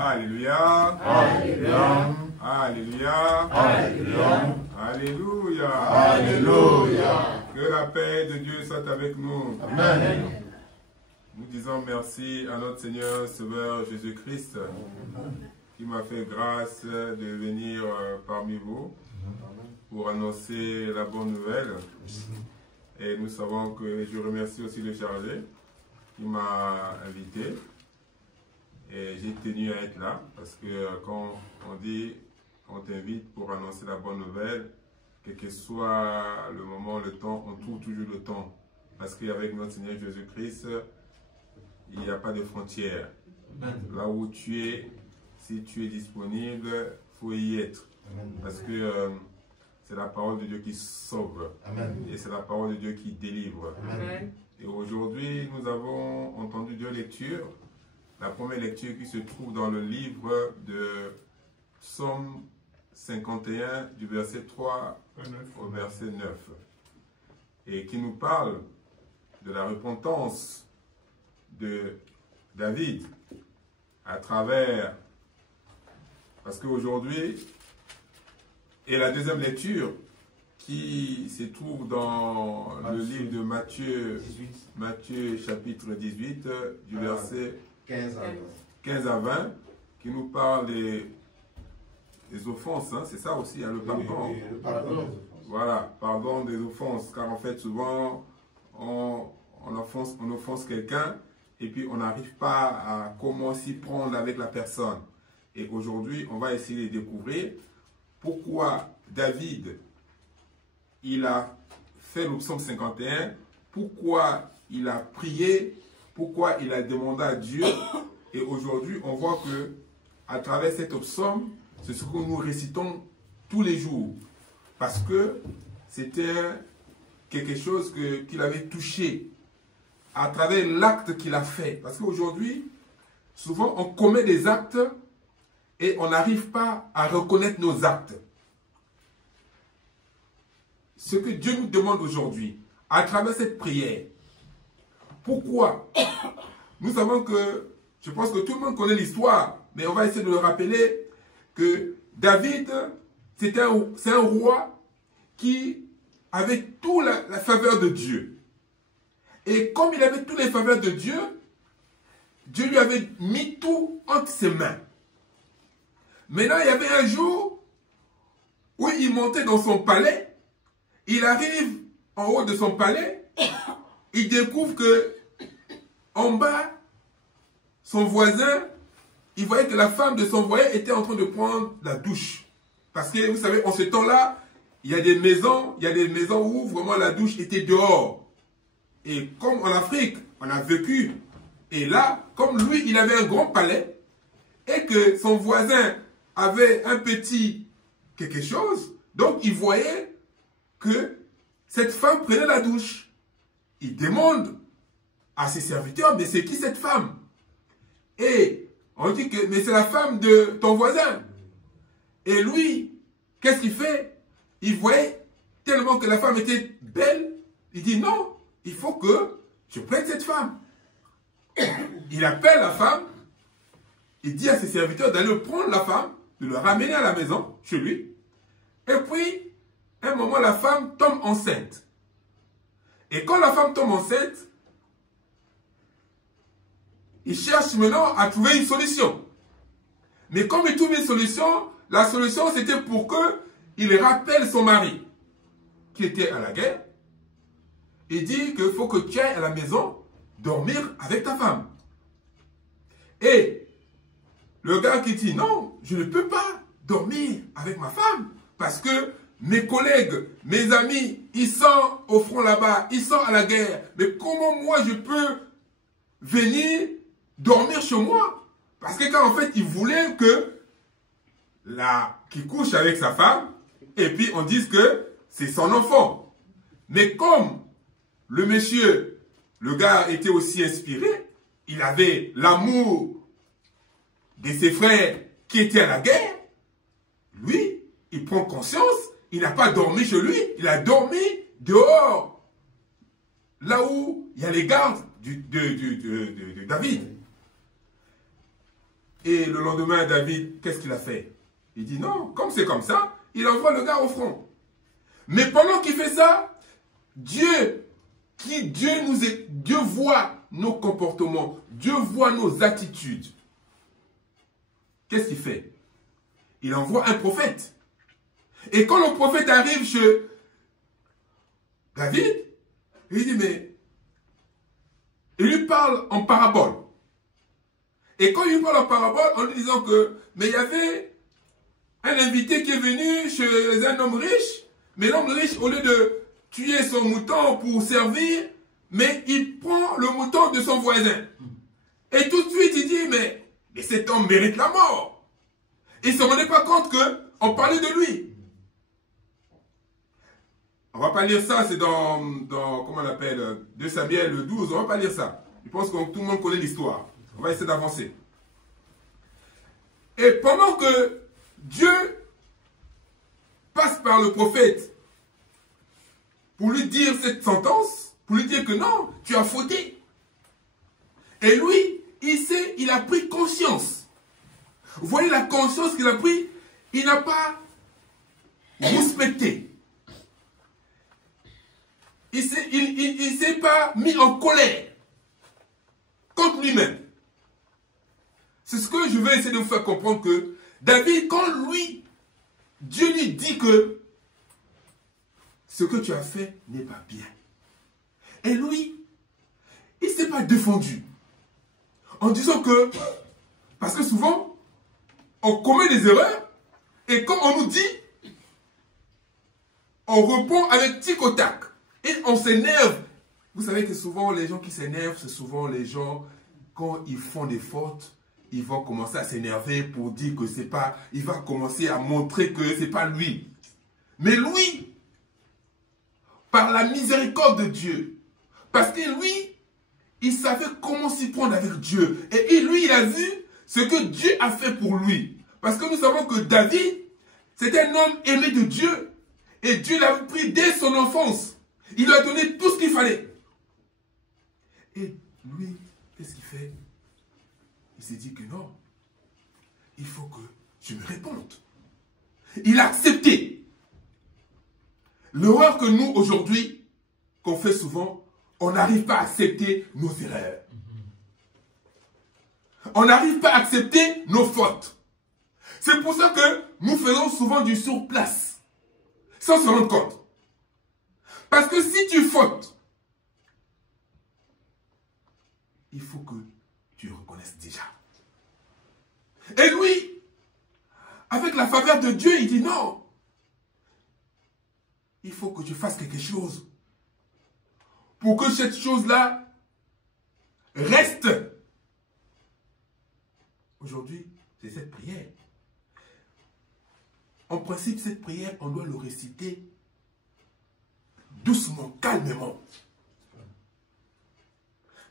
Alléluia. Alléluia. Alléluia. Alléluia. Alléluia. Alléluia. Que la paix de Dieu soit avec nous. Amen. Nous disons merci à notre Seigneur Sauveur Jésus-Christ qui m'a fait grâce de venir parmi vous pour annoncer la bonne nouvelle. Et nous savons que je remercie aussi le chargé qui m'a invité. Et j'ai tenu à être là parce que quand on dit on t'invite pour annoncer la bonne nouvelle, quel que soit le moment, le temps, on trouve toujours le temps. Parce qu'avec notre Seigneur Jésus-Christ, il n'y a pas de frontières. Là où tu es, si tu es disponible, il faut y être. Parce que c'est la parole de Dieu qui sauve. Et c'est la parole de Dieu qui délivre. Et aujourd'hui, nous avons entendu deux lectures. La première lecture qui se trouve dans le livre de Psaume 51, du verset 3 au verset 9. Et qui nous parle de la repentance de David à travers, parce qu'aujourd'hui, et la deuxième lecture qui se trouve dans le livre de Matthieu chapitre 18, du verset 15 à 20, qui nous parle des offenses, hein, c'est ça aussi, hein, le pardon. Oui, le pardon. Voilà, pardon des offenses, car en fait souvent on offense quelqu'un et puis on n'arrive pas à comment s'y prendre avec la personne. Et aujourd'hui, on va essayer de découvrir pourquoi David, il a fait le psaume 51, pourquoi il a prié, pourquoi il a demandé à Dieu. Et aujourd'hui, on voit que à travers cet psaume, c'est ce que nous récitons tous les jours. Parce que c'était quelque chose qu'il avait touché à travers l'acte qu'il a fait. Parce qu'aujourd'hui, souvent, on commet des actes et on n'arrive pas à reconnaître nos actes. Ce que Dieu nous demande aujourd'hui, à travers cette prière, pourquoi? Nous savons que, je pense que tout le monde connaît l'histoire, mais on va essayer de le rappeler, que David, c'est un roi qui avait toute la faveur de Dieu. Et comme il avait toutes les faveurs de Dieu, Dieu lui avait mis tout entre ses mains. Maintenant, il y avait un jour où il montait dans son palais. Il arrive en haut de son palais. Il découvre que en bas, son voisin, il voyait que la femme de son voisin était en train de prendre la douche. Parce que, vous savez, en ce temps-là, il y a des maisons où vraiment la douche était dehors. Et comme en Afrique, on a vécu. Et là, comme lui, il avait un grand palais, et que son voisin avait un petit quelque chose, donc il voyait que cette femme prenait la douche. Il demande à ses serviteurs, mais c'est qui cette femme? Et on dit que, mais c'est la femme de ton voisin. Et lui, qu'est-ce qu'il fait? Il voyait tellement que la femme était belle, il dit non, il faut que je prenne cette femme. Il appelle la femme, il dit à ses serviteurs d'aller prendre la femme, de la ramener à la maison, chez lui. Et puis, à un moment, la femme tombe enceinte. Et quand la femme tombe enceinte, il cherche maintenant à trouver une solution. Mais comme il trouve une solution, la solution c'était pour qu'il rappelle son mari, qui était à la guerre. Il dit qu'il faut que tu ailles à la maison dormir avec ta femme. Et le gars qui dit non, je ne peux pas dormir avec ma femme parce que mes collègues, mes amis, ils sont au front là-bas, ils sont à la guerre. Mais comment moi je peux venir dormir chez moi? Parce que quand en fait il voulait qu'il couche avec sa femme et puis on dise que c'est son enfant. Mais comme le monsieur, le gars était aussi inspiré, il avait l'amour de ses frères qui étaient à la guerre, lui, il prend conscience, il n'a pas dormi chez lui, il a dormi dehors, là où il y a les gardes de David. Et le lendemain, David, qu'est-ce qu'il a fait? Il dit non, comme c'est comme ça, il envoie le gars au front. Mais pendant qu'il fait ça, Dieu voit nos comportements, Dieu voit nos attitudes. Qu'est-ce qu'il fait? Il envoie un prophète. Et quand le prophète arrive chez David, il dit mais... Il lui parle en parabole. Et quand il lui parle en parabole, en lui disant que... Mais il y avait un invité qui est venu chez un homme riche, mais l'homme riche, au lieu de tuer son mouton pour servir, mais il prend le mouton de son voisin. Et tout de suite, il dit, mais cet homme mérite la mort. Il ne se rendait pas compte qu'on parlait de lui. On ne va pas lire ça, c'est dans comment on appelle, 2 Samuel 12, on ne va pas lire ça. Je pense que tout le monde connaît l'histoire. On va essayer d'avancer. Et pendant que Dieu passe par le prophète pour lui dire cette sentence, pour lui dire que non, tu as fauté. Et lui, il a pris conscience. Vous voyez la conscience qu'il a pris, il n'a pas respecté. Il ne s'est pas mis en colère contre lui-même. C'est ce que je vais essayer de vous faire comprendre que David, quand Dieu lui dit que ce que tu as fait n'est pas bien. Et lui, il ne s'est pas défendu. En disant que, parce que souvent, on commet des erreurs, et quand on nous dit, on répond avec tic au tac. Et on s'énerve. Vous savez que souvent, les gens qui s'énervent, c'est souvent les gens, quand ils font des fautes, ils vont commencer à s'énerver pour dire que c'est pas... Il va commencer à montrer que c'est pas lui. Mais lui, par la miséricorde de Dieu, parce que lui, il savait comment s'y prendre avec Dieu. Et lui, il a vu ce que Dieu a fait pour lui. Parce que nous savons que David, c'était un homme aimé de Dieu. Et Dieu l'avait pris dès son enfance. Il lui a donné tout ce qu'il fallait. Et lui, qu'est-ce qu'il fait? Il s'est dit que non, il faut que je me réponde. Il a accepté. L'erreur que nous, aujourd'hui, qu'on fait souvent, on n'arrive pas à accepter nos erreurs. On n'arrive pas à accepter nos fautes. C'est pour ça que nous faisons souvent du surplace, sans se rendre compte. Parce que si tu fautes, il faut que tu reconnaisses déjà. Et lui, avec la faveur de Dieu, il dit non. Il faut que tu fasses quelque chose pour que cette chose-là reste. Aujourd'hui, c'est cette prière. En principe, cette prière, on doit le réciter doucement, calmement.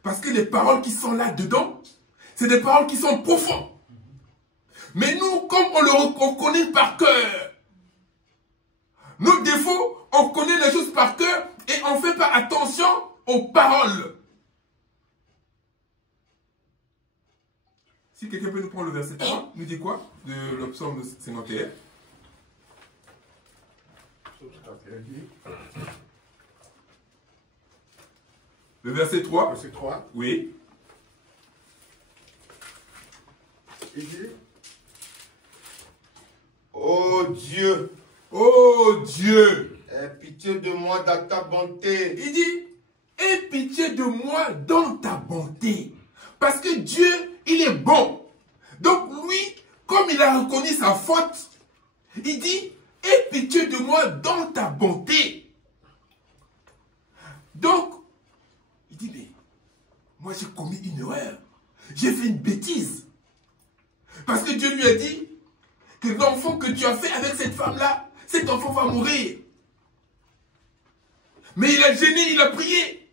Parce que les paroles qui sont là-dedans, c'est des paroles qui sont profondes. Mais nous, comme on connaît par cœur, nos défauts, on connaît les choses par cœur et on ne fait pas attention aux paroles. Si quelqu'un peut nous prendre le verset 3, nous dit quoi de le psaume 51? Le verset 3. Verset 3. Oui. Il dit, ô Dieu, Oh Dieu, aie pitié de moi dans ta bonté. il dit, aie pitié de moi dans ta bonté. Parce que Dieu, il est bon. Donc lui, comme il a reconnu sa faute, il dit, aie pitié de moi dans ta bonté. Donc, il dit, mais moi j'ai commis une erreur. J'ai fait une bêtise. Parce que Dieu lui a dit que l'enfant que tu as fait avec cette femme-là, cet enfant va mourir. Mais il a gêné, il a prié.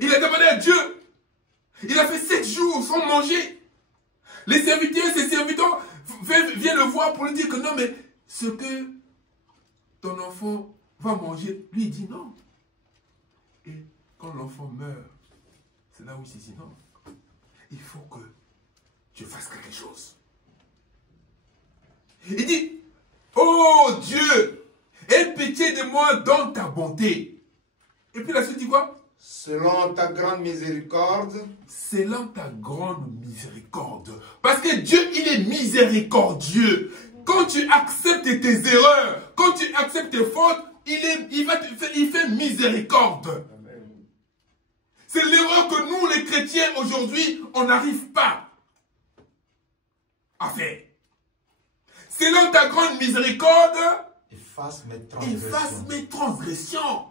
Il a demandé à Dieu. Il a fait 7 jours sans manger. Les serviteurs, ses serviteurs viennent le voir pour lui dire que non, mais ce que ton enfant va manger, lui il dit non. Et quand l'enfant meurt, c'est là où il se dit non. Il faut que tu fasses quelque chose. Il dit, oh Dieu, aie pitié de moi dans ta bonté. Et puis la suite dit quoi? Selon ta grande miséricorde. Selon ta grande miséricorde. Parce que Dieu, il est miséricordieux. Quand tu acceptes tes erreurs, quand tu acceptes tes fautes, il fait miséricorde. C'est l'erreur que nous, les chrétiens, aujourd'hui, on n'arrive pas à faire. Selon ta grande miséricorde, efface mes transgressions.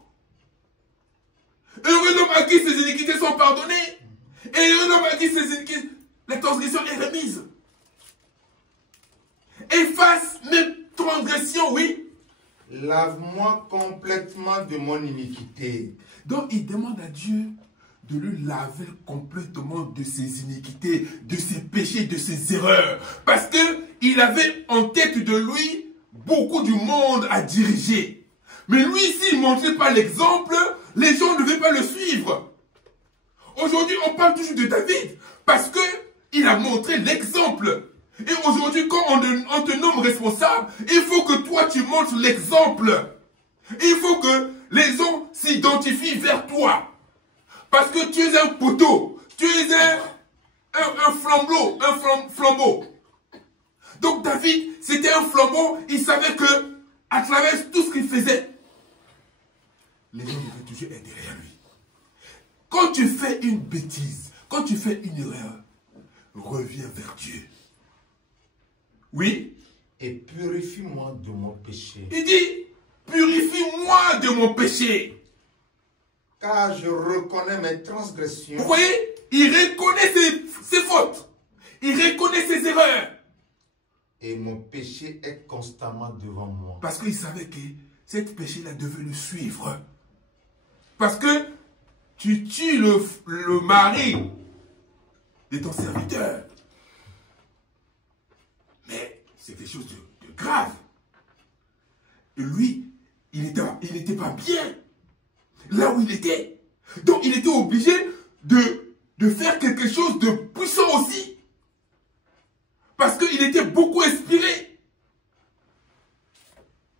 Heureux l'homme à qui ses iniquités sont pardonnées. Et heureux l'homme à qui ses iniquités, la transgression est remise. Efface mes transgressions, oui. Lave-moi complètement de mon iniquité. Donc il demande à Dieu de le laver complètement de ses iniquités, de ses péchés, de ses erreurs. Parce qu'il avait en tête de lui beaucoup du monde à diriger. Mais lui, s'il ne montrait pas l'exemple, les gens ne devaient pas le suivre. Aujourd'hui, on parle toujours de David parce qu'il a montré l'exemple. Et aujourd'hui, quand on te nomme responsable, il faut que toi, tu montres l'exemple. Il faut que les gens s'identifient vers toi. Parce que tu es un poteau, tu es un flambeau. Donc David, c'était un flambeau, il savait que à travers tout ce qu'il faisait, les gens devaient toujours être derrière lui. Quand tu fais une bêtise, quand tu fais une erreur, reviens vers Dieu. Oui. Et purifie-moi de mon péché. Il dit, purifie-moi de mon péché. Car je reconnais mes transgressions. Vous voyez, il reconnaît ses fautes. Il reconnaît ses erreurs. Et mon péché est constamment devant moi. Parce qu'il savait que cette péché-là devait le suivre. Parce que tu tues le mari de ton serviteur. Mais c'est quelque chose de grave. Et lui, il n'était pas bien là où il était. Donc il était obligé de faire quelque chose de puissant aussi. Parce qu'il était beaucoup inspiré.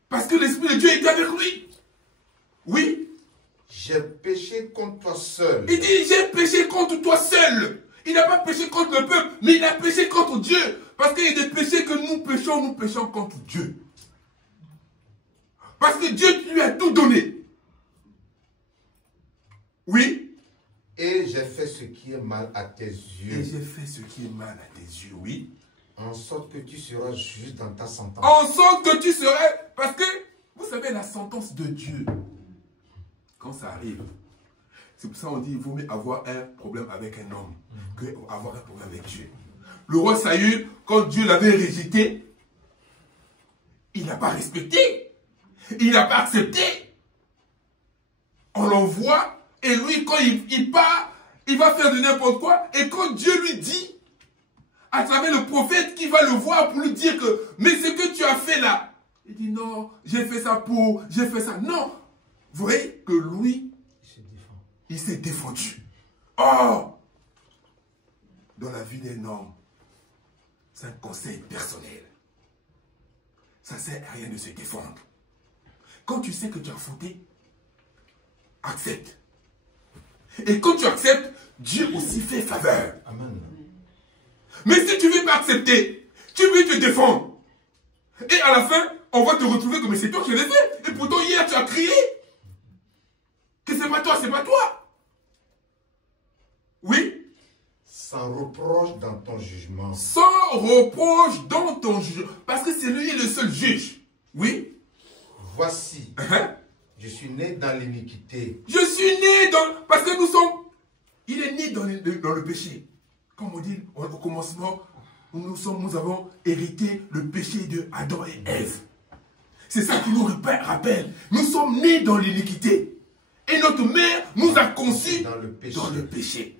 Parce que l'Esprit de Dieu était avec lui. Oui. J'ai péché contre toi seul. Il dit, j'ai péché contre toi seul. Il n'a pas péché contre le peuple, mais il a péché contre Dieu. Parce qu'il y a des péchés que nous péchons contre Dieu. Parce que Dieu lui a tout donné. Oui. Et j'ai fait ce qui est mal à tes yeux. Et j'ai fait ce qui est mal à tes yeux, oui. En sorte que tu seras juste dans ta sentence. En sorte que tu serais... Parce que, vous savez, la sentence de Dieu, quand ça arrive, c'est pour ça qu'on dit qu'il vaut mieux avoir un problème avec un homme que avoir un problème avec Dieu. Le roi Saül, quand Dieu l'avait rejeté, il n'a pas respecté. Il n'a pas accepté. On l'envoie et lui, quand il part, il va faire de n'importe quoi. Et quand Dieu lui dit, à travers le prophète qui va le voir pour lui dire que, mais ce que tu as fait là, il dit non, j'ai fait ça j'ai fait ça. Non, vous voyez que lui, il s'est défendu. Oh, dans la vie d'un homme, c'est un conseil personnel. Ça ne sert à rien de se défendre. Quand tu sais que tu as fauté, accepte. Et quand tu acceptes, Dieu aussi fait faveur. Amen. Mais si tu ne veux pas accepter, tu veux te défendre. Et à la fin, on va te retrouver comme c'est toi qui l'as fait. Et pourtant, hier, tu as crié que c'est pas toi, c'est pas toi. Oui. Sans reproche dans ton jugement. Sans reproche dans ton jugement. Parce que c'est lui le seul juge. Oui. Voici, je suis né dans l'iniquité. Je suis né dans... Parce que nous sommes... Il est né dans le péché. Comme on dit au commencement, nous avons hérité le péché de Adam et Ève. C'est ça qui nous rappelle. Nous sommes nés dans l'iniquité. Et notre mère nous a conçus dans le péché.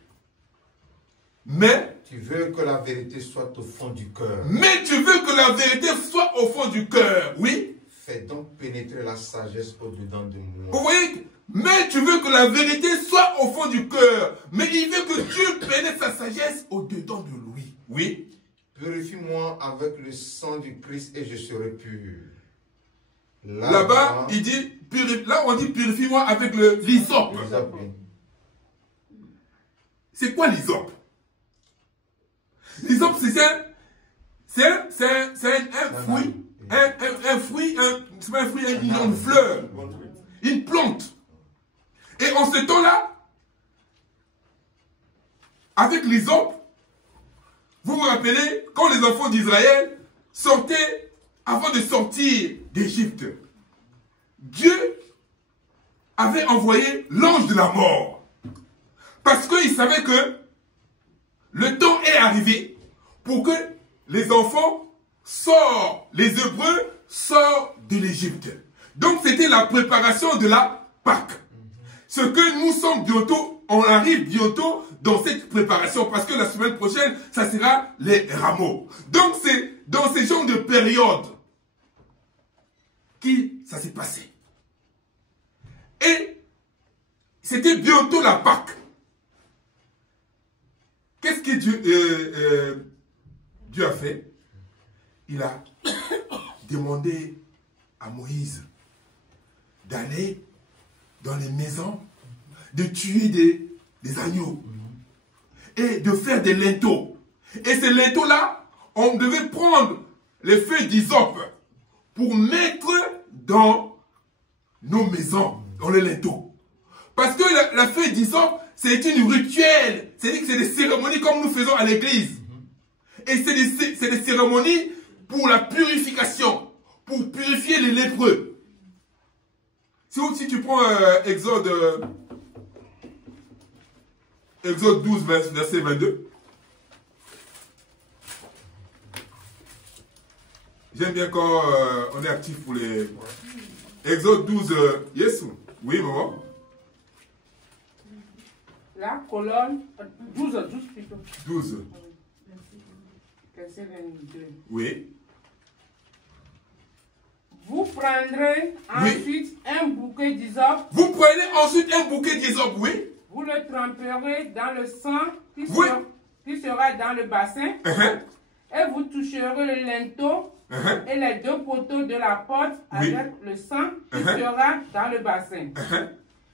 Mais tu veux que la vérité soit au fond du cœur. Mais tu veux que la vérité soit au fond du cœur. Oui. Fais donc pénétrer la sagesse au-dedans de moi. Vous voyez? Mais tu veux que la vérité soit au fond du cœur. Mais il veut que Dieu pénètre sa sagesse au-dedans de lui. Oui. Purifie-moi avec le sang du Christ et je serai pur. Là-bas, il dit, là on dit purifie-moi avec l'hysope. C'est quoi l'hysope? L'hysope, c'est un fruit. C'est pas un fruit, une fleur. Une plante. Et en ce temps-là, avec l'hysope, vous vous rappelez, quand les enfants d'Israël sortaient, avant de sortir d'Égypte, Dieu avait envoyé l'ange de la mort. Parce qu'il savait que le temps est arrivé pour que les enfants sortent, les Hébreux sortent de l'Égypte. Donc c'était la préparation de la Pâque. Ce que nous sommes bientôt, on arrive bientôt dans cette préparation parce que la semaine prochaine, ça sera les rameaux. Donc c'est dans ces genres de périodes qui ça s'est passé. Et c'était bientôt la Pâque. Qu'est-ce que Dieu a fait? Il a demandé à Moïse d'aller dans les maisons, de tuer des agneaux et de faire des linteaux. Et ces linteaux-là, on devait prendre les feuilles d'hysope pour mettre dans nos maisons, dans les linteaux. Parce que la feuille d'hysope, c'est une rituel. C'est-à-dire que c'est des cérémonies comme nous faisons à l'église. Et c'est des cérémonies pour la purification, pour purifier les lépreux. Si tu prends Exode 12, verset 22. J'aime bien quand on est actif pour les... Exode 12, yes? Oui, maman? La colonne, 12 plutôt. 12. Verset 22. Oui. Vous prendrez ensuite un bouquet d'hysope. Vous prenez ensuite un bouquet d'hysope, oui. Vous le tremperez dans le sang qui sera dans le bassin. Et vous toucherez le linteau et les deux poteaux de la porte avec le sang qui sera dans le bassin.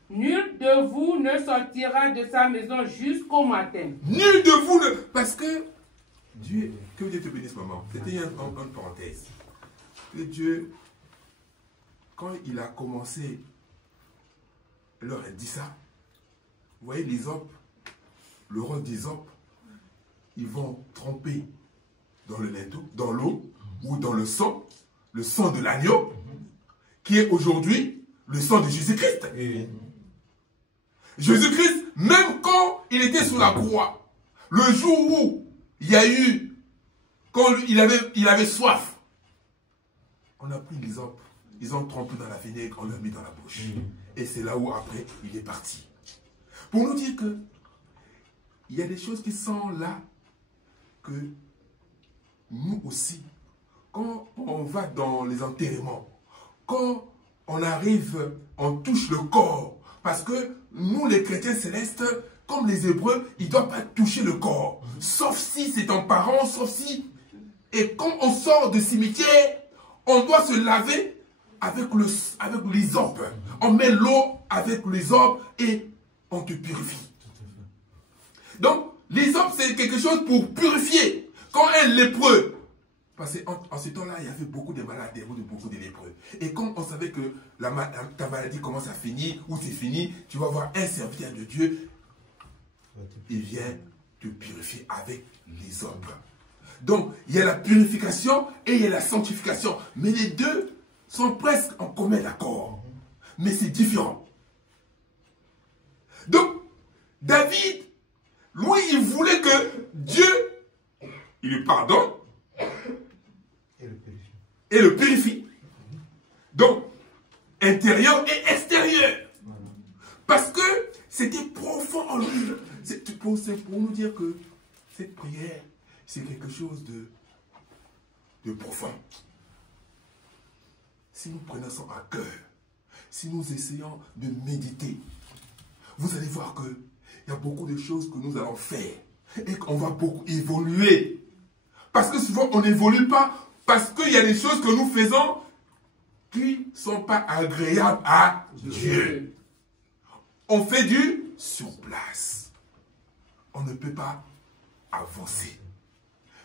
Nul de vous ne sortira de sa maison jusqu'au matin. Nul de vous ne... Parce que Dieu... Que Dieu te bénisse, maman. C'était une parenthèse. Que Dieu, quand il a commencé, il leur a dit ça. Vous voyez l'hysope, le rôle d'hysope, ils vont tremper dans le linteau, dans l'eau ou dans le sang de l'agneau, qui est aujourd'hui le sang de Jésus-Christ. Jésus-Christ, même quand il était sous la croix, le jour où il y a eu, quand il avait soif, on a pris l'hysope, ils ont trempé dans la vinaigre, on l'a mis dans la bouche. Et c'est là où après, il est parti. Pour nous dire que il y a des choses qui sont là, que nous aussi, quand on va dans les enterrements, quand on arrive, on touche le corps, parce que nous, les chrétiens célestes, comme les Hébreux, ils ne doivent pas toucher le corps. Sauf si c'est un parent, sauf si... Et quand on sort de cimetière, on doit se laver avec l'hysope. On met l'eau avec l'hysope et on te purifie. Donc, l'hysope, c'est quelque chose pour purifier. Quand un lépreux... Parce qu'en ce temps-là, il y avait beaucoup de malades, beaucoup de lépreux. Et quand on savait que ta maladie commence à finir, ou c'est fini, tu vas voir un serviteur de Dieu, il vient te purifier avec l'hysope. Donc, il y a la purification et il y a la sanctification. Mais les deux sont presque en commun accord. Mais c'est différent. Donc, David, lui, il voulait que Dieu, il lui pardonne, et le purifie. Donc, intérieur et extérieur. Parce que c'était profond en lui. C'est pour nous dire que cette prière, c'est quelque chose de profond. Si nous prenons ça à cœur, si nous essayons de méditer, vous allez voir qu'il y a beaucoup de choses que nous allons faire et qu'on va beaucoup évoluer. Parce que souvent, on n'évolue pas. Parce qu'il y a des choses que nous faisons qui ne sont pas agréables à Dieu. On fait du sur place. On ne peut pas avancer.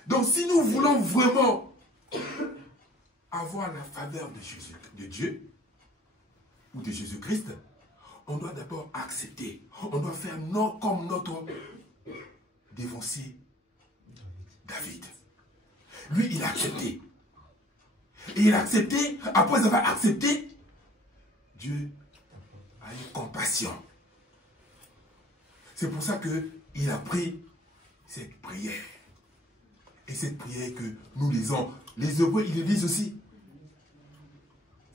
Donc, si nous voulons vraiment avoir la faveur de Dieu ou de Jésus-Christ, on doit d'abord accepter. On doit faire comme notre dévancier David. Lui, il a accepté. Et il a accepté, après avoir accepté, Dieu a eu compassion. C'est pour ça qu'il a pris cette prière. Et cette prière que nous lisons, les Hébreux, ils le lisent aussi.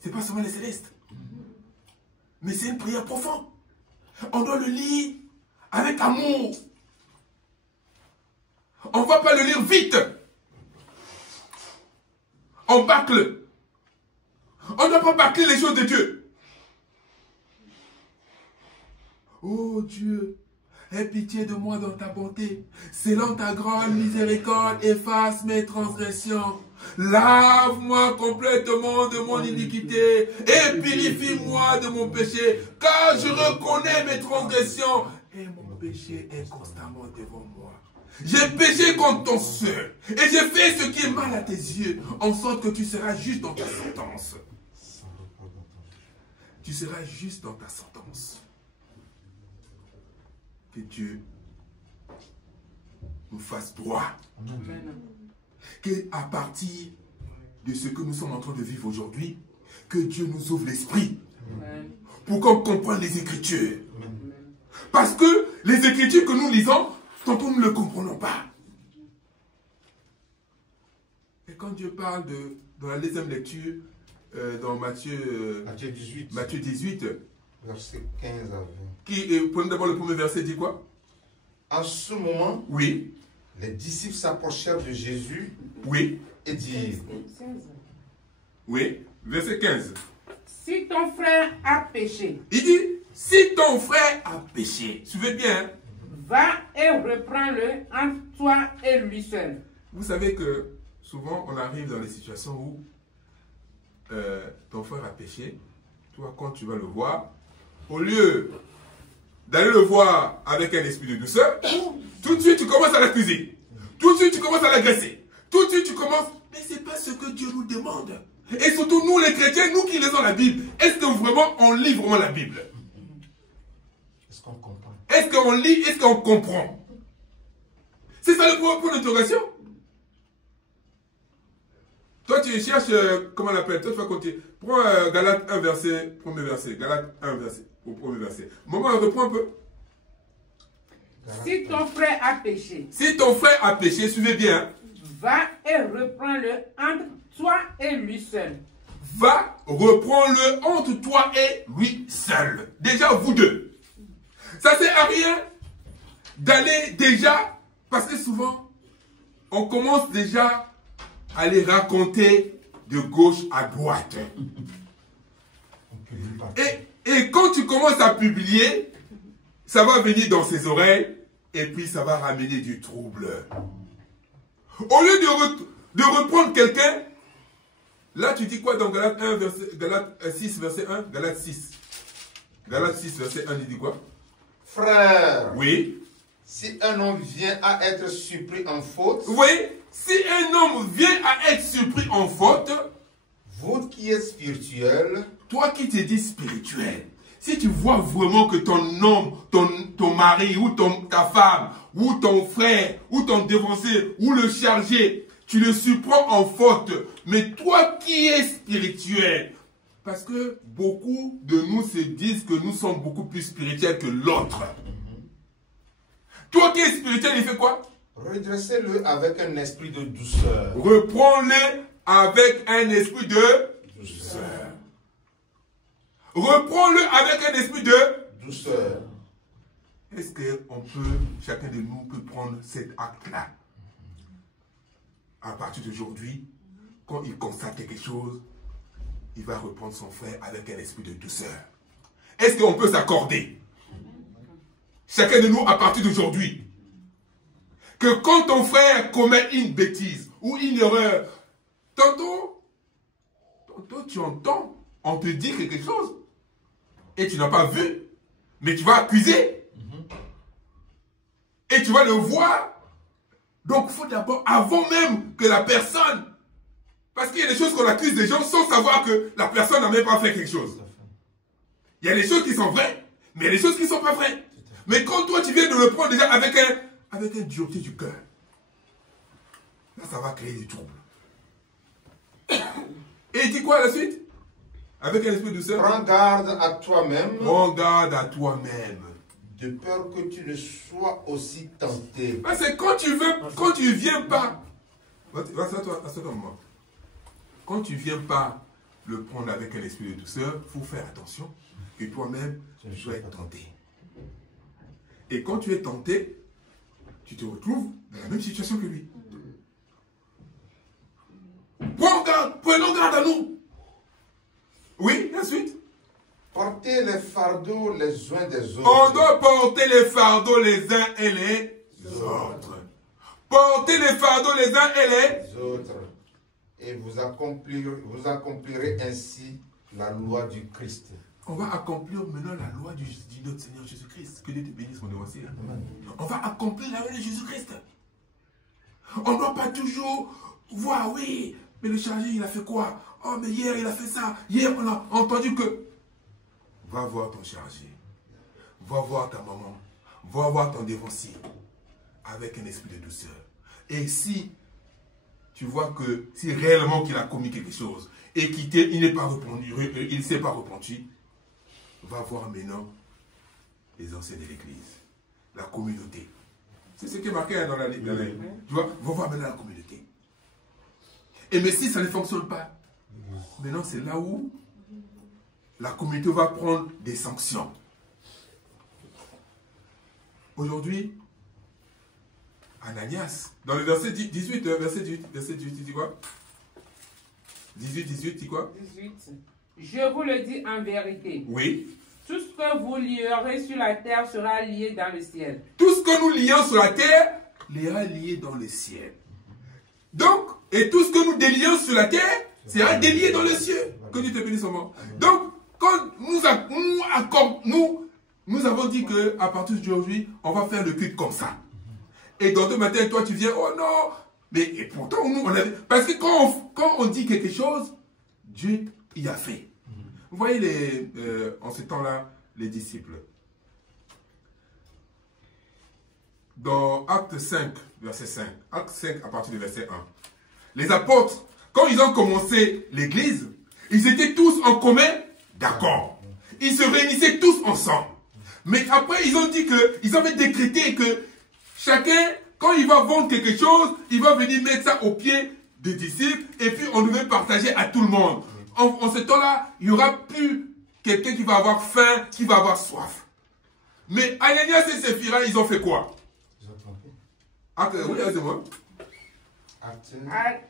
Ce n'est pas seulement les célestes. Mais c'est une prière profonde. On doit le lire avec amour. On ne va pas le lire vite. On bâcle. On ne doit pas bâcler les choses de Dieu. Oh Dieu, aie pitié de moi dans ta bonté. Selon ta grande miséricorde, efface mes transgressions. Lave-moi complètement de mon iniquité et purifie-moi de mon péché, car je reconnais mes transgressions et mon péché est constamment devant moi. J'ai péché contre ton seul et j'ai fait ce qui est mal à tes yeux, en sorte que tu seras juste dans ta sentence. Tu seras juste dans ta sentence. Que Dieu nous fasse droit. Amen. Qu'à partir de ce que nous sommes en train de vivre aujourd'hui, que Dieu nous ouvre l'esprit pour qu'on comprenne les Écritures. Amen. Parce que les Écritures que nous lisons, tantôt nous ne les comprenons pas. Et quand Dieu parle dans la deuxième lecture, dans Matthieu 18, verset 15 à 20. Prenez d'abord le premier verset, dit quoi? En ce moment, oui, les disciples s'approchèrent de Jésus, oui, et dirent, oui, verset 15. Si ton frère a péché, il dit, si ton frère a péché, suivez bien, va et reprends-le entre toi et lui seul. Vous savez que souvent on arrive dans des situations où ton frère a péché, toi quand tu vas le voir, au lieu d'aller le voir avec un esprit de douceur, tout de suite tu commences à l'accuser. Tout de suite tu commences à l'agresser. Tout de suite tu commences... Mais ce n'est pas ce que Dieu nous demande. Et surtout nous les chrétiens, nous qui lisons la Bible, est-ce que vraiment on lit vraiment la Bible? Est-ce qu'on comprend? Est-ce qu'on lit? Est-ce qu'on comprend? C'est ça le point d'interrogation. Toi tu cherches, comment on l'appelle? Toi tu vas continuer. Prends Galates 1 verset, premier verset. Galates 1 verset. Au premier verset. Maman, reprends un peu. Si ton frère a péché. Si ton frère a péché, suivez bien. Va et reprends-le entre toi et lui seul. Va, reprends-le entre toi et lui seul. Déjà, vous deux. Ça sert à rien d'aller déjà, parce que souvent, on commence déjà à les raconter de gauche à droite. Et quand tu commences à publier, ça va venir dans ses oreilles et puis ça va ramener du trouble. Au lieu de reprendre quelqu'un, là tu dis quoi dans Galates 6 verset 1? Galates 6. Galates 6 verset 1, il dit quoi? Frère, oui. Si un homme vient à être surpris en faute, oui, si un homme vient à être surpris en faute, vous qui êtes spirituel, toi qui te dis spirituel, si tu vois vraiment que ton homme, ton mari, ou ta femme, ou ton frère, ou ton dévancé, ou le chargé, tu le surprends en faute, mais toi qui es spirituel, parce que beaucoup de nous se disent que nous sommes beaucoup plus spirituels que l'autre. Toi qui es spirituel, il fait quoi? Redressez-le avec un esprit de douceur. Reprends-le avec un esprit de douceur. Reprends-le avec un esprit de douceur. Est-ce qu'on peut, chacun de nous peut prendre cet acte-là? À partir d'aujourd'hui, quand il constate quelque chose, il va reprendre son frère avec un esprit de douceur. Est-ce qu'on peut s'accorder? Chacun de nous, à partir d'aujourd'hui, que quand ton frère commet une bêtise ou une erreur, tantôt tu entends, on te dit quelque chose et tu n'as pas vu, mais tu vas accuser et tu vas le voir. Donc il faut d'abord, avant même que la personne, parce qu'il y a des choses qu'on accuse des gens sans savoir que la personne n'a même pas fait quelque chose. Il y a des choses qui sont vraies, mais il y a des choses qui ne sont pas vraies. Mais quand toi tu viens de le prendre déjà avec un dureté du cœur, là ça va créer du trouble. Et il dit quoi à la suite? Avec un esprit de douceur. Prends garde à toi-même. Prends garde à toi-même. De peur que tu ne sois aussi tenté. Parce que quand tu viens pas, quand tu viens pas le prendre avec un esprit de douceur, il faut faire attention que toi-même, tu sois tenté. Et quand tu es tenté, tu te retrouves dans la même situation que lui. Prenons garde à nous. Oui, ensuite. Portez les fardeaux les uns des autres. On doit porter les fardeaux les uns et les autres. Portez les fardeaux les uns et les autres. Et vous accomplirez ainsi la loi du Christ. On va accomplir maintenant la loi de notre Seigneur Jésus-Christ. Que Dieu te bénisse, mon devancier. On va accomplir la loi de Jésus-Christ. On ne doit pas toujours voir, oui, mais le chargé, il a fait quoi? Oh, mais hier, il a fait ça. Hier, on a entendu que... Va voir ton chargé. Va voir ta maman. Va voir ton dévancier. Avec un esprit de douceur. Et si tu vois que si réellement qu'il a commis quelque chose et qu'il n'est pas repenti, il ne s'est pas repenti, va voir maintenant les anciens de l'église, la communauté. C'est ce qui est marqué dans la Bible. Tu vois, va voir maintenant la communauté. Et mais si ça ne fonctionne pas, maintenant c'est là où la communauté va prendre des sanctions. Aujourd'hui, Ananias, dans le verset 18, verset 18, il dit quoi? 18, dit quoi? 18. Je vous le dis en vérité. Oui. Tout ce que vous lierez sur la terre sera lié dans le ciel. Tout ce que nous lions sur la terre sera lié dans le ciel. Donc, et tout ce que nous délions sur la terre sera délié dans le ciel. Que Dieu te bénisse au monde. Donc, quand nous avons dit qu'à partir d'aujourd'hui, on va faire le culte comme ça. Et dans deux matins, toi, tu viens, oh non. Mais et pourtant, nous, on avait... Parce que quand on dit quelque chose, Dieu y a fait. Vous voyez, en ce temps-là, les disciples. Dans Acte 5, verset 5. Acte 5, à partir du verset 1. Les apôtres, quand ils ont commencé l'église, ils étaient tous en commun d'accord. Ils se réunissaient tous ensemble. Mais après, ils ont dit ils avaient décrété que chacun, quand il va vendre quelque chose, il va venir mettre ça au pied des disciples et puis on devait partager à tout le monde. En ce temps-là, il n'y aura plus quelqu'un qui va avoir faim, qui va avoir soif. Mais Ananias et Séphira, ils ont fait quoi? Oui, c'est-moi.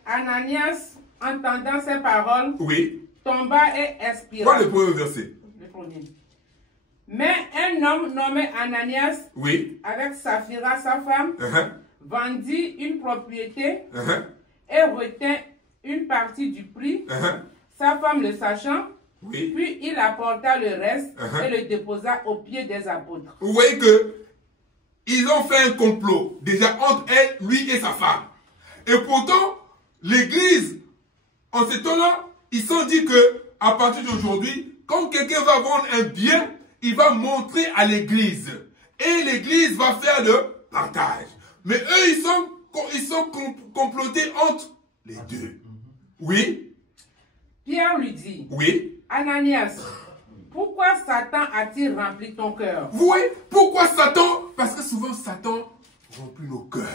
Ananias, entendant ces paroles, oui, tomba et expira. Quoi le premier verset? Le premier. Mais un homme nommé Ananias, oui, avec Saphira, sa femme, vendit une propriété et retint une partie du prix. Sa femme le sachant, oui, puis il apporta le reste et le déposa aux pieds des apôtres. Vous voyez que ils ont fait un complot déjà entre elle, lui et sa femme. Et pourtant, l'église, en ce temps-là, ils se sont dit que à partir d'aujourd'hui, quand quelqu'un va vendre un bien, il va montrer à l'église. Et l'église va faire le partage. Mais eux, ils sont complotés entre les deux. Oui? Pierre lui dit, oui, Ananias, pourquoi Satan a-t-il rempli ton cœur? Oui, pourquoi Satan? Parce que souvent Satan remplit nos cœurs.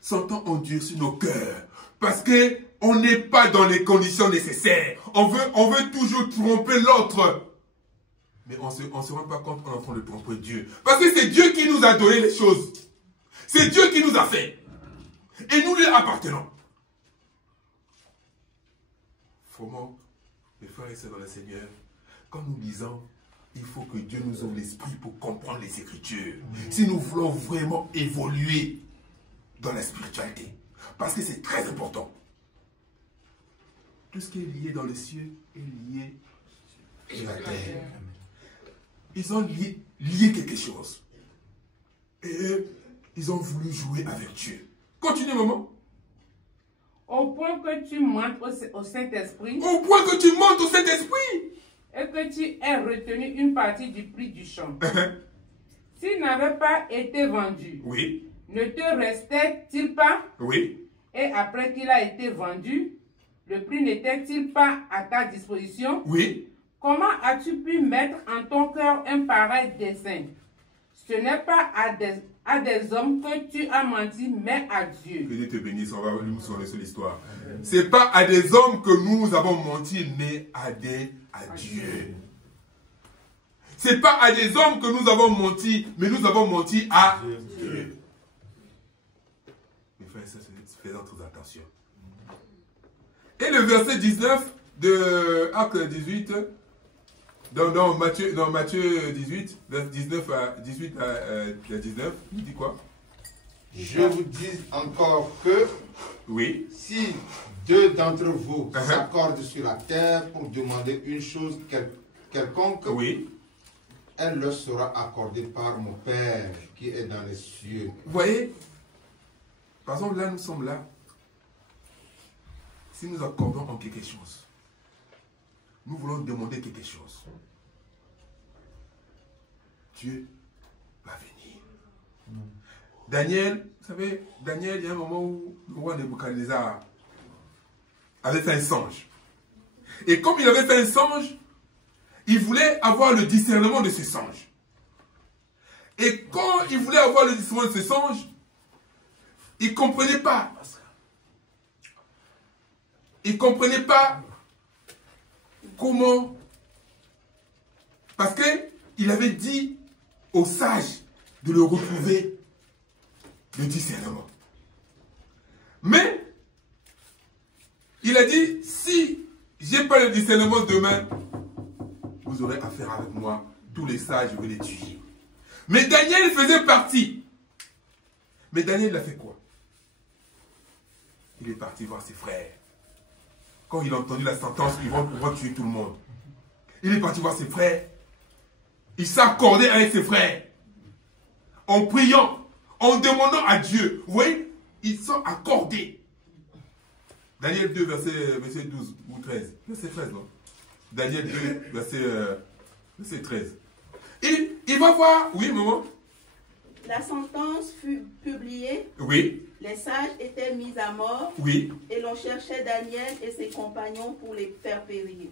Satan endurcit nos cœurs. Parce qu'on n'est pas dans les conditions nécessaires. On veut toujours tromper l'autre. Mais on ne se rend pas compte qu'on est en train de tromper Dieu. Parce que c'est Dieu qui nous a donné les choses. C'est Dieu qui nous a fait. Et nous lui appartenons. Vraiment, mes frères et sœurs dans le Seigneur, quand nous lisons, il faut que Dieu nous ouvre l'esprit pour comprendre les Écritures. Si nous voulons vraiment évoluer, dans la spiritualité. Parce que c'est très important. Tout ce qui est lié dans les cieux est lié sur la terre. Ils ont lié quelque chose. Et eux, ils ont voulu jouer avec Dieu. Continue, maman. Au point que tu montes au Saint-Esprit. Au point que tu montes au Saint-Esprit. Et que tu aies retenu une partie du prix du champ. S'il n'avait pas été vendu, oui, ne te restait-il pas? Oui. Et après qu'il a été vendu, le prix n'était-il pas à ta disposition? Oui. Comment as-tu pu mettre en ton cœur un pareil dessein? Ce n'est pas à des hommes que tu as menti, mais à Dieu. Que Dieu te bénisse, on va nous souvenir sur l'histoire. Ce n'est pas à des hommes que nous avons menti, mais à Dieu. Ce n'est pas à des hommes que nous avons menti, mais nous avons menti à Dieu. Mes frères et sœurs, faisons très attention. Et le verset 19 de Acte 18, dans Matthieu 18, verset 19 à 18 à 19, il dit quoi? Je vous dis encore que oui, si deux d'entre vous s'accordent sur la terre pour demander une chose quelconque, oui, elle leur sera accordée par mon Père qui est dans les cieux. Vous voyez, par exemple, là, nous sommes là. Si nous accordons en quelque chose, nous voulons demander quelque chose, Dieu va venir. Daniel, vous savez, Daniel, il y a un moment où le roi Nebuchadnezzar avait fait un songe. Et comme il avait fait un songe, il voulait avoir le discernement de ce songe. Et quand il voulait avoir le discernement de ce songe, il ne comprenait pas. Il ne comprenait pas comment. Parce qu'il avait dit aux sages de le retrouver le discernement. Mais il a dit, si je n'ai pas le discernement demain, vous aurez affaire avec moi. Tous les sages, je vais les tuer. Mais Daniel faisait partie. Mais Daniel, il a fait quoi? Il est parti voir ses frères. Quand il a entendu la sentence, ils vont tuer tout le monde. Il est parti voir ses frères. Il s'est accordé avec ses frères. En priant, en demandant à Dieu. Vous voyez, ils sont accordés. Daniel 2, verset 12 ou 13. Verset 13, non? Daniel 2, verset 13. Il va voir, oui, maman. La sentence fut publiée. Oui. Les sages étaient mis à mort. Oui. Et l'on cherchait Daniel et ses compagnons pour les faire périr.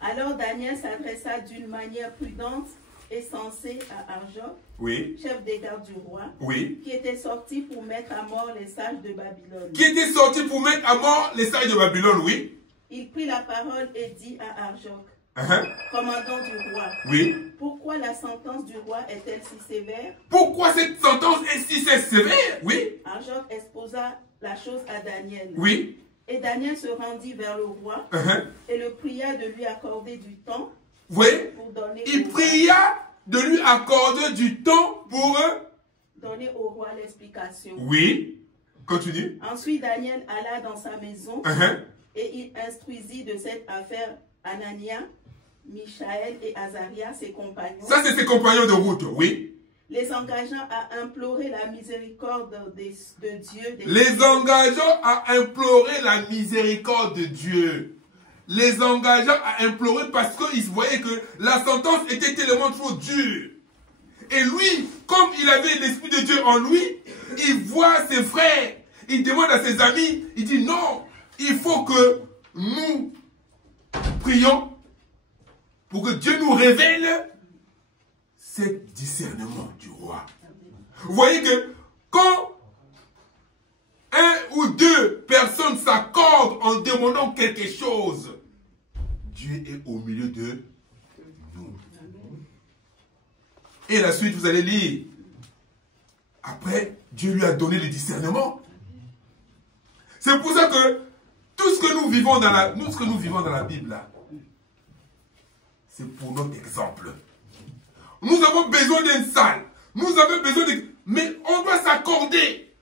Alors Daniel s'adressa d'une manière prudente et sensée à Arjoc, oui, chef des gardes du roi, oui, qui était sorti pour mettre à mort les sages de Babylone. Qui était sorti pour mettre à mort les sages de Babylone, oui. Il prit la parole et dit à Arjoc, commandant du roi, oui, pourquoi la sentence du roi est-elle si sévère? Pourquoi cette sentence est si sévère? Oui. Arjoc exposa la chose à Daniel. Oui. Et Daniel se rendit vers le roi et le pria de lui accorder du temps. Oui. Pour donner il pria de lui accorder du temps pour donner au roi l'explication. Oui. Continue. Ensuite, Daniel alla dans sa maison et il instruisit de cette affaire Anania, Michaël et Azaria, ses compagnons. Ça, c'est ses compagnons de route, oui. Les engageant à implorer la miséricorde de Dieu. Les engageant à implorer la miséricorde de Dieu. Les engageant à implorer parce qu'ils voyaient que la sentence était tellement trop dure. Et lui, comme il avait l'Esprit de Dieu en lui, il voit ses frères, il demande à ses amis, il dit non, il faut que nous prions pour que Dieu nous révèle ce discernement du roi. Vous voyez que quand un ou deux personnes s'accordent en demandant quelque chose, Dieu est au milieu de nous. Et la suite, vous allez lire. Après, Dieu lui a donné le discernement. C'est pour ça que tout ce que nous vivons dans la Bible, là, c'est pour notre exemple. Nous avons besoin d'une salle. Nous avons besoin de... Mais on doit s'accorder.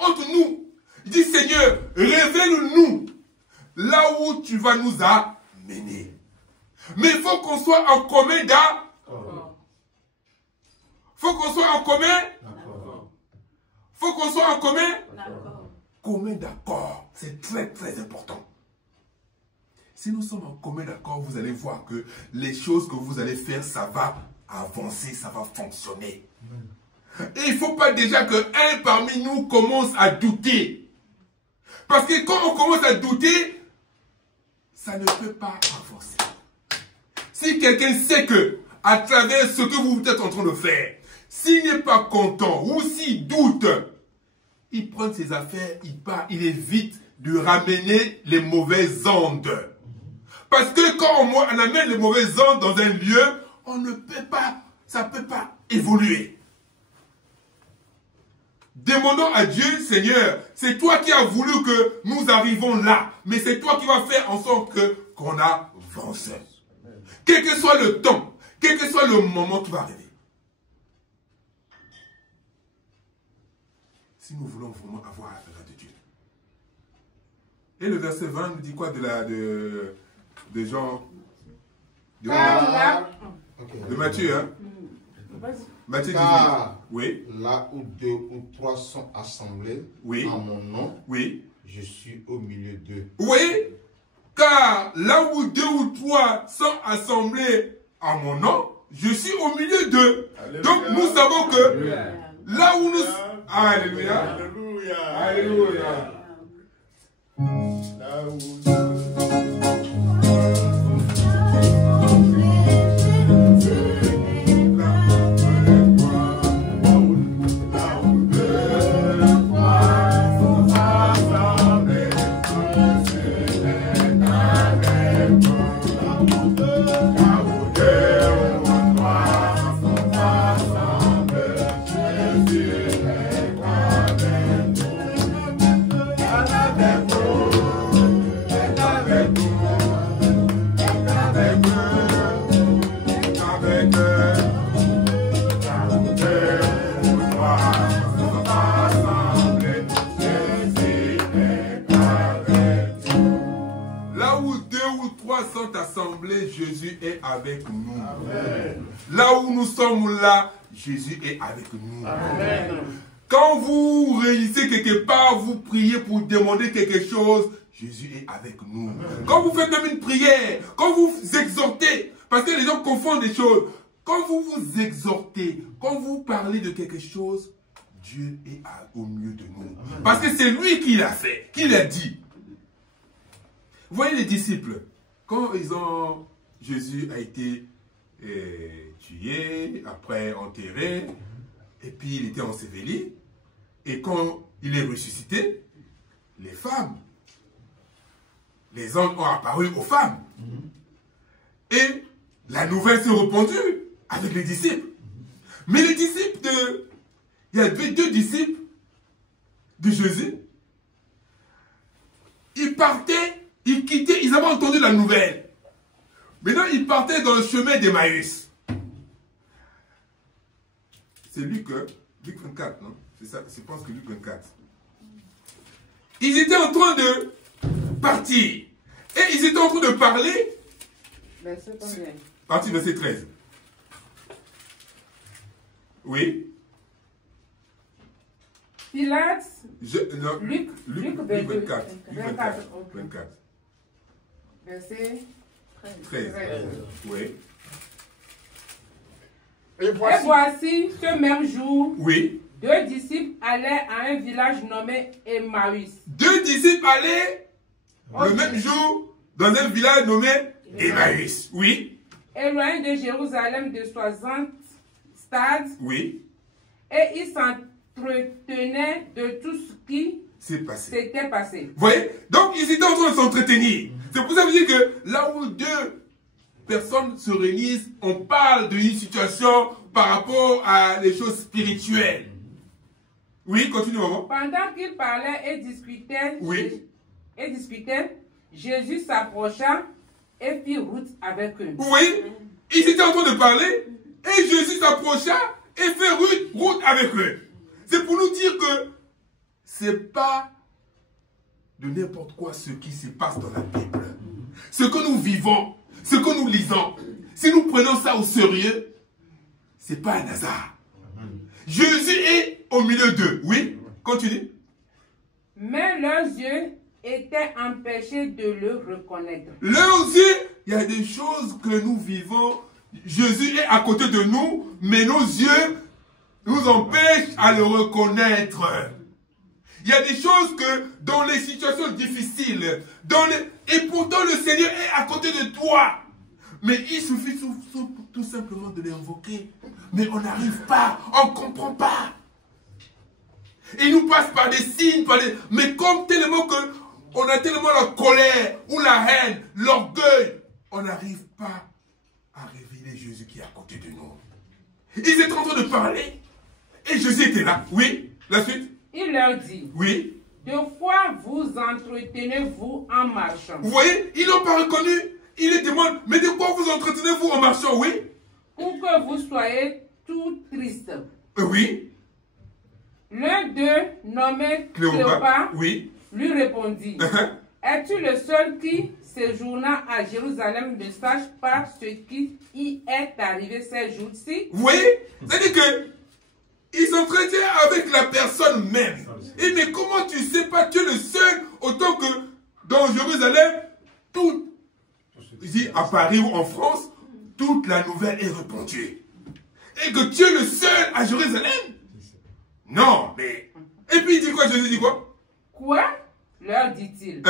entre nous. Il dit, Seigneur, révèle-nous là où tu vas nous amener. Mais il faut qu'on soit en commun d'accord. Faut qu'on soit en commun. Faut qu'on soit en commun. Commun d'accord. C'est très très important. Si nous sommes en commun d'accord, vous allez voir que les choses que vous allez faire, ça va avancer, ça va fonctionner. Et il ne faut pas déjà qu'un parmi nous commence à douter. Parce que quand on commence à douter, ça ne peut pas avancer. Si quelqu'un sait que, à travers ce que vous êtes en train de faire, s'il n'est pas content ou s'il doute, il prend ses affaires, il part, il évite de ramener les mauvaises ondes. Parce que quand on amène les mauvaises ondes dans un lieu, on ne peut pas, ça ne peut pas évoluer. Demandons à Dieu, Seigneur, c'est toi qui as voulu que nous arrivons là, mais c'est toi qui vas faire en sorte qu'on avance. Quel que soit le temps, quel que soit le moment qui va arriver. Si nous voulons vraiment avoir affaire de Dieu. Et le verset 20 nous dit quoi de Jean, de Matthieu, hein? Matthieu 18. Oui. Là où 2 ou 3 sont assemblés en mon nom, je suis au milieu d'eux. Oui, car là où 2 ou 3 sont assemblés en mon nom, je suis au milieu d'eux. Donc nous savons que là où nous... Alléluia. Alléluia. Alléluia. Là où... Jésus est avec nous. Amen. Là où nous sommes là, Jésus est avec nous. Amen. Quand vous réunissez quelque part, vous priez pour demander quelque chose, Jésus est avec nous. Amen. Quand vous faites même une prière, quand vous exhortez, parce que les gens confondent des choses, quand vous vous exhortez, quand vous parlez de quelque chose, Dieu est au milieu de nous. Amen. Parce que c'est lui qui l'a fait, qui l'a dit. Vous voyez les disciples, quand Jésus a été tué, après enterré, et puis il était enseveli. Et quand il est ressuscité, les femmes, les anges ont apparu aux femmes. Et la nouvelle s'est répandue avec les disciples. Mais les disciples il y avait 2 disciples de Jésus. Ils partaient, ils quittaient, ils avaient entendu la nouvelle. Maintenant, ils partaient dans le chemin d'Emmaüs. C'est Luc 24, non? C'est ça, je pense que Luc 24. Ils étaient en train de partir. Et ils étaient en train de parler. Verset combien? Partie verset 13. Oui. Pilate. Luc 24. Luc 24. Okay. 24. Verset 13. Oui. Et voici ce même jour, oui. 2 disciples allaient à un village nommé Emmaüs. 2 disciples allaient le même jour dans un village nommé Emmaüs. Oui. Éloigné de Jérusalem de 60 stades. Oui. Et ils s'entretenaient de tout ce qui s'était passé. Vous voyez? Donc ils étaient en train de s'entretenir. C'est pour ça que je dis que là où 2 personnes se réunissent, on parle d'une situation par rapport à des choses spirituelles. Oui, continue, maman. Pendant qu'ils parlaient et discutaient, Jésus s'approcha et fit route avec eux. Oui, ils étaient en train de parler et Jésus s'approcha et fait route avec eux. C'est pour nous dire que c'est pas de n'importe quoi ce qui se passe dans la Bible. Ce que nous vivons, ce que nous lisons, si nous prenons ça au sérieux, c'est pas un hasard. Jésus est au milieu d'eux. Oui, continue. Mais leurs yeux étaient empêchés de le reconnaître. Leurs yeux, il y a des choses que nous vivons. Jésus est à côté de nous, mais nos yeux nous empêchent à le reconnaître. Il y a des choses que dans les situations difficiles, et pourtant le Seigneur est à côté de toi. Mais il suffit tout simplement de l'invoquer. Mais on n'arrive pas, on ne comprend pas. Il nous passe par des signes, mais comme tellement que on a tellement la colère, ou la haine, l'orgueil, on n'arrive pas à révéler Jésus qui est à côté de nous. Ils étaient en train de parler, et Jésus était là. Oui, la suite. Il leur dit, oui. De quoi vous entretenez-vous en marchant? Vous voyez, ils l'ont pas reconnu. Il les demande, mais de quoi vous entretenez-vous en marchant? Oui. Pour que vous soyez tout tristes. Oui. L'un d'eux, nommé Cléopas, oui, lui répondit, es-tu le seul qui, séjournant à Jérusalem, ne sache pas ce qui y est arrivé ces jours-ci? Vous voyez, c'est-à-dire que ils s'entretiennent avec la personne même. Et mais comment tu sais pas, tu es le seul, autant que dans Jérusalem, tout, ici à Paris ou en France, toute la nouvelle est répandue. Et que tu es le seul à Jérusalem? Non, mais... Et puis il dit quoi? Jésus dit quoi? Quoi? Leur dit-il.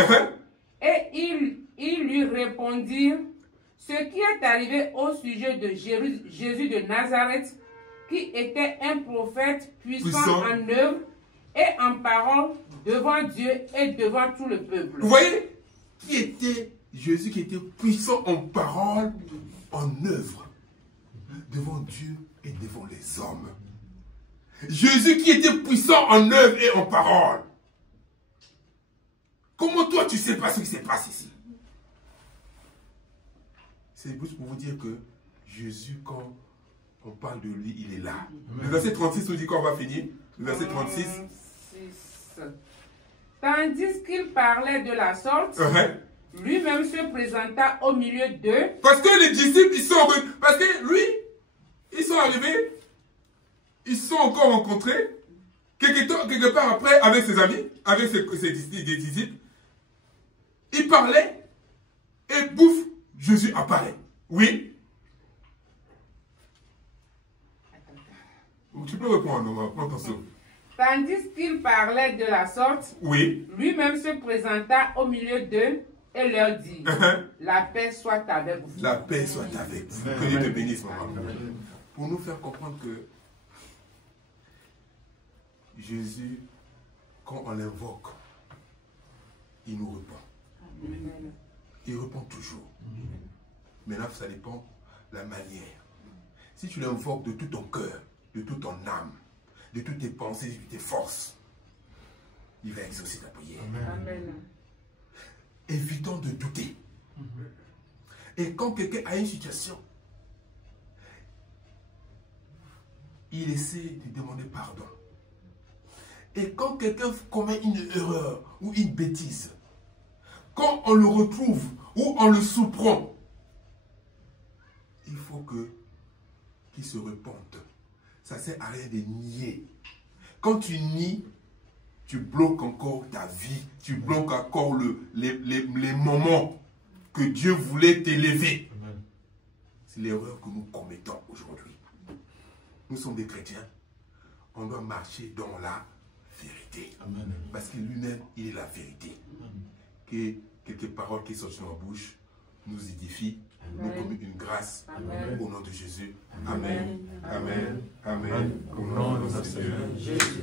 Et ils lui répondirent, ce qui est arrivé au sujet de Jésus de Nazareth, qui était un prophète puissant en œuvre et en parole devant Dieu et devant tout le peuple. Vous voyez? Qui était Jésus qui était puissant en parole, en œuvre, devant Dieu et devant les hommes. Jésus qui était puissant en œuvre et en parole. Comment toi tu ne sais pas ce qui se passe ici? C'est juste pour vous dire que Jésus, quand on parle de lui, il est là. Le verset 36 nous dit qu'on va finir. Le verset 36. Tandis qu'il parlait de la sorte, lui-même se présenta au milieu d'eux. Parce que les disciples, ils sont... Parce que lui, ils sont arrivés, ils se sont encore rencontrés, quelque part après, avec ses amis, avec ses disciples. Ils parlaient, et bouf, Jésus apparaît. Oui. Tu peux répondre, prends attention. Tandis qu'il parlait de la sorte, oui, lui-même se présenta au milieu d'eux et leur dit, la paix soit avec vous. La paix soit avec vous. Que Dieu te bénisse, maman. Pour nous faire comprendre que Jésus, quand on l'invoque, il nous répond. Amen. Il répond toujours. Maintenant, ça dépend de la manière. Si tu l'invoques de tout ton cœur, de toute ton âme, de toutes tes pensées, de toutes tes forces, il va exaucer ta prière. Amen. Évitons de douter. Et quand quelqu'un a une situation, il essaie de demander pardon. Et quand quelqu'un commet une erreur ou une bêtise, quand on le retrouve ou on le surprend, il faut qu'il se repente. Ça ne sert à rien de nier. Quand tu nies, tu bloques encore ta vie, tu bloques encore les moments que Dieu voulait t'élever. C'est l'erreur que nous commettons aujourd'hui. Nous sommes des chrétiens. On doit marcher dans la vérité. Amen. Parce que lui-même, il est la vérité. Amen. Que quelques paroles qui sortent de ma bouche nous édifient, nous commettent une grâce. Amen. Au nom de Jésus. Amen. Amen. Amen. Amen. Au nom de notre Seigneur Jésus.